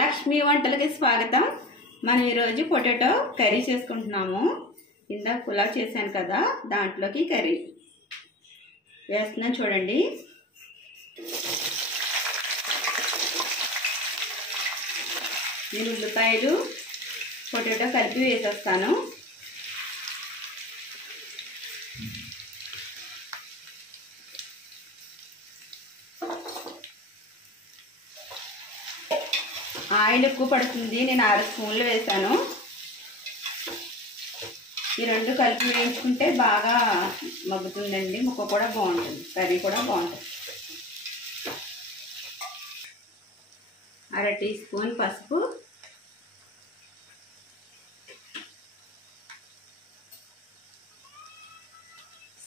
లక్ష్మీ వంటలకి స్వాగతం. మనం ఈరోజు పొటాటో కర్రీ చేసుకుంటున్నాము. ఇందాక పులావ్ చేశాను కదా, దాంట్లోకి కర్రీ వేస్తున్నాను చూడండి. నేను ఉల్లిపాయలు పొటాటో కలిపి వేసేస్తాను. ఆయిల్ ఎక్కువ పడుతుంది, నేను 6 స్పూన్లు వేసాను. ఈ రెండు కలిపి వేయించుకుంటే బాగా మగ్గుతుందండి, ముక్క కూడా బాగుంటుంది, కర్రీ కూడా బాగుంటుంది. 1/2 టీ స్పూన్ పసుపు,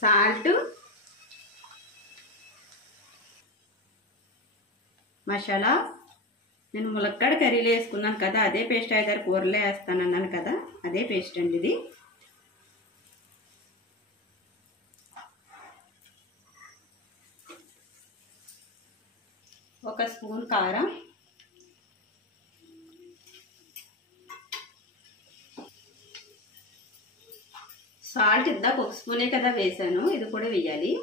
సాల్ట్, మసాలా. నేను ములక్కాడ కర్రీలో వేసుకున్నాను కదా, అదే పేస్ట్ 5-6 కూరలో వేస్తాను అన్నాను కదా, అదే పేస్ట్ అండి ఇది. ఒక స్పూన్ కారం, సాల్ట్ ఇందాక 1 స్పూనే కదా వేసాను, ఇది కూడా వేయాలి.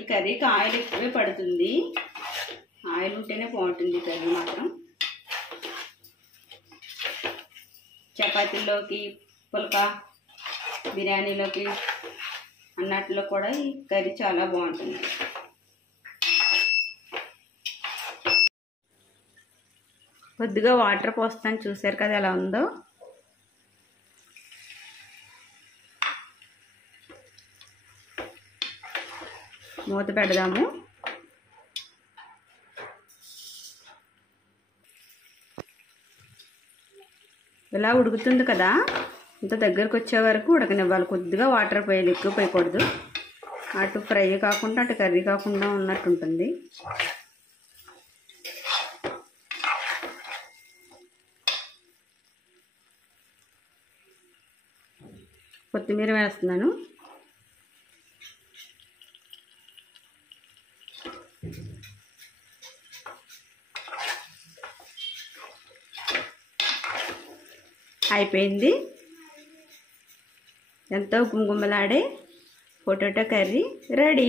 ఈ కర్రీకి ఆయిల్ ఎక్కువే పడుతుంది, ఆయిల్ ఉంటేనే బాగుంటుంది కర్రీ మాత్రం. చపాతీల్లోకి, పుల్కా, బిర్యానీలోకి అన్నట్లో కూడా ఈ కర్రీ చాలా బాగుంటుంది. కొద్దిగా వాటర్ పోస్తాను, చూసారు కదా ఎలా ఉందో. మూత పెడదాము. ఇలా ఉడుకుతుంది కదా, ఇంత దగ్గరకు వచ్చే వరకు ఉడకనివ్వాలి. కొద్దిగా వాటర్ పోయాలి, ఎక్కువ పోయకూడదు. అటు ఫ్రై కాకుండా అటు కర్రీ కాకుండా ఉన్నట్టు ఉంటుంది. కొత్తిమీర వేస్తున్నాను. అయిపోయింది. ఎంతో గుమగుమలాడే పొటాటో కర్రీ రెడీ.